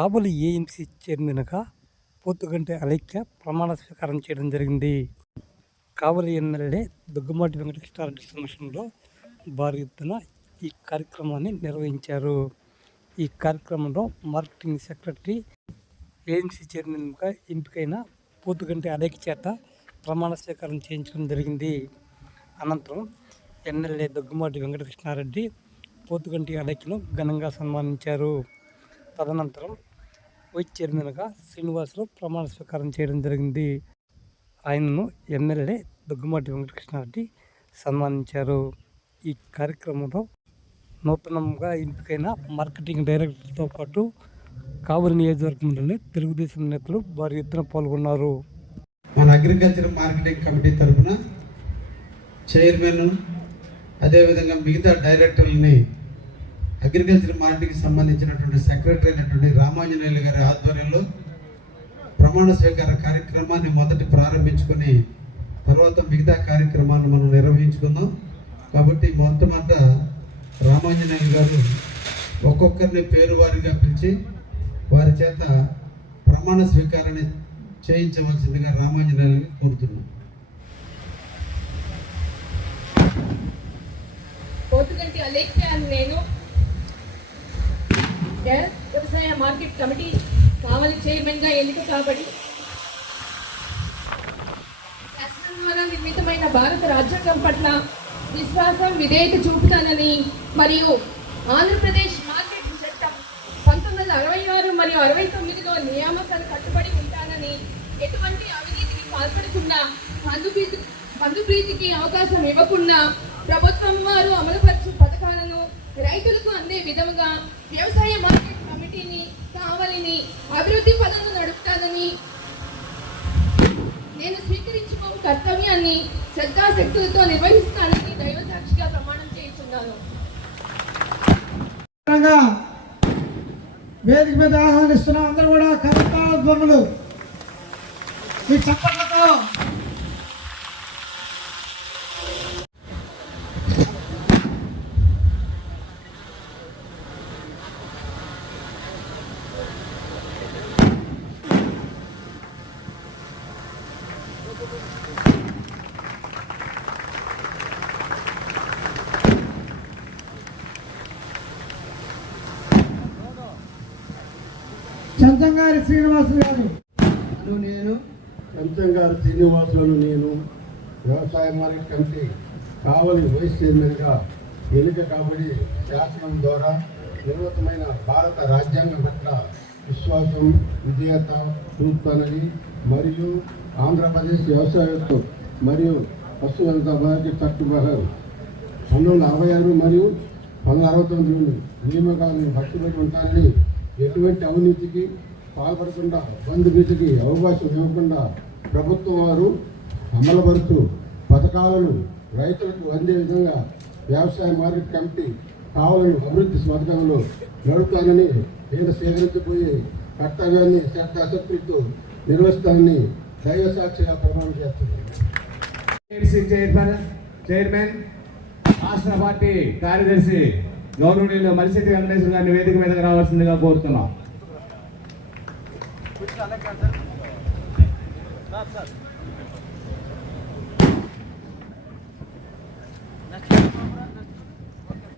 కాబోలు ఏఎంసీ చైర్మన్గా పోతుగంటి అలైక్య ప్రమాణ స్వీకారం చేయడం జరిగింది. కావలి ఎమ్మెల్యే దుగ్గమాటి వెంకటకృష్ణారెడ్డి సమక్షంలో భారీ ఎత్తున ఈ కార్యక్రమాన్ని నిర్వహించారు. ఈ కార్యక్రమంలో మార్కెటింగ్ సెక్రటరీ ఏఎంసీ చైర్మన్గా ఎంపికైన పోతుగంటి అలైక్య చేత ప్రమాణ స్వీకారం చేయించడం జరిగింది. అనంతరం ఎమ్మెల్యే దగ్గుమాటి వెంకటకృష్ణారెడ్డి పోతుగంటి అలైక్యను ఘనంగా సన్మానించారు. తదనంతరం వైస్ చైర్మన్గా శ్రీనివాసులు ప్రమాణ స్వీకారం చేయడం జరిగింది. ఆయనను ఎమ్మెల్యే దగ్గుమాటి వెంకటకృష్ణారెడ్డి సన్మానించారు. ఈ కార్యక్రమంలో నూతనంగా ఎంపికైన మార్కెటింగ్ డైరెక్టర్తో పాటు కావలి నియోజకవర్గంలోని తెలుగుదేశం నేతలు భారీ ఎత్తున పాల్గొన్నారు. మన అగ్రికల్చర్ మార్కెటింగ్ కమిటీ తరఫున చైర్మన్ అదేవిధంగా మిగతా డైరెక్టర్లని అగ్రికల్చర్ మార్కెట్కి సంబంధించినటువంటి సెక్రటరీ అయినటువంటి రామాంజనేయులు గారి ఆధ్వర్యంలో ప్రమాణ స్వీకార కార్యక్రమాన్ని మొదటి ప్రారంభించుకొని తర్వాత మిగతా కార్యక్రమాలను మనం నిర్వహించుకుందాం. కాబట్టి మొట్టమొదట రామాంజనేయులు గారు ఒక్కొక్కరిని పేరు వారిగా పిలిచి వారి చేత ప్రమాణ స్వీకారాన్ని చేయించవలసిందిగా రామాంజనేయులు కోరుతున్నాం. పోతుగంటి నేను వ్యవసాయ మార్కెట్ కమిటీ కావాలి చైర్మన్గా ఎన్నిక కాబడి శాసనం ద్వారా నిర్మితమైన భారత రాజ్యాంగం పట్ల విశ్వాసం విధేయత చూపుతానని మరియు ఆంధ్రప్రదేశ్ మార్కెట్ చట్టం పంతొమ్మిది వందల అరవై ఆరు మరియు అరవై తొమ్మిదిలో నియామకాలు కట్టుబడి ఉంటానని ఎటువంటి అవినీతికి పాల్పడకుండా బంధుప్రీతి బంధుప్రీతికి అవకాశం ఇవ్వకుండా ప్రభుత్వం రైతులకు అందే విధముగా వ్యవసాయ మార్కెట్ కమిటీని కావాలని అభివృద్ధి పదంలో నడుపుతానని నేను స్వీకరించుకో కర్తవ్యాన్ని శ్రద్ధాశక్తులతో నిర్వహిస్తానని దైవ సాక్షిగా ప్రమాణం చేయించున్నాను. వేదిక మీద ఆహ్వానిస్తున్న అందరూ కూడా కవితాల ఈ చప్పట్లతో చంచంగారి శ్రీనివాసులు గారు. నేను చంచంగారి శ్రీనివాసులను నేను వ్యవసాయ మార్కెట్ కమిటీ కావలి వైస్ చైర్మన్గా ఎన్నిక కాబడి శాసనం ద్వారా నిర్వతమైన భారత రాజ్యాంగం పట్ల విశ్వాసం విధేయత చూపుతానని మరియు ఆంధ్రప్రదేశ్ వ్యవసాయ మరియు పశు మార్కెట్ చట్టు బహర్ పంతొమ్మిది వందల అరవై ఆరు మరియు పంతొమ్మిది అరవై తొమ్మిది నియమకాలను భక్తులకు ఉంటానని ఎటువంటి అవినీతికి పాల్పడకుండా బంధుభీతికి అవకాశం ఇవ్వకుండా ప్రభుత్వం వారు అమలుపరుస్తూ పథకాలను రైతులకు అందే విధంగా వ్యవసాయ మార్కెట్ కమిటీ కావాలని అభివృద్ధి పథకంలో నడుపుతానని నేను సేకరించబోయే కర్తవ్యాన్ని శ్రద్ధాశక్తితో నిర్వహిస్తానని దైవ సాక్షిగా ప్రమాణం చేస్తున్నాను చైర్మన్ చైర్మన్ రాష్ట్ర పార్టీ కార్యదర్శి గౌరవనీయులు మలిశెట్టి వెంకటేశ్వర గారిని వేదిక మీదకి రావాల్సిందిగా కోరుతున్నాం.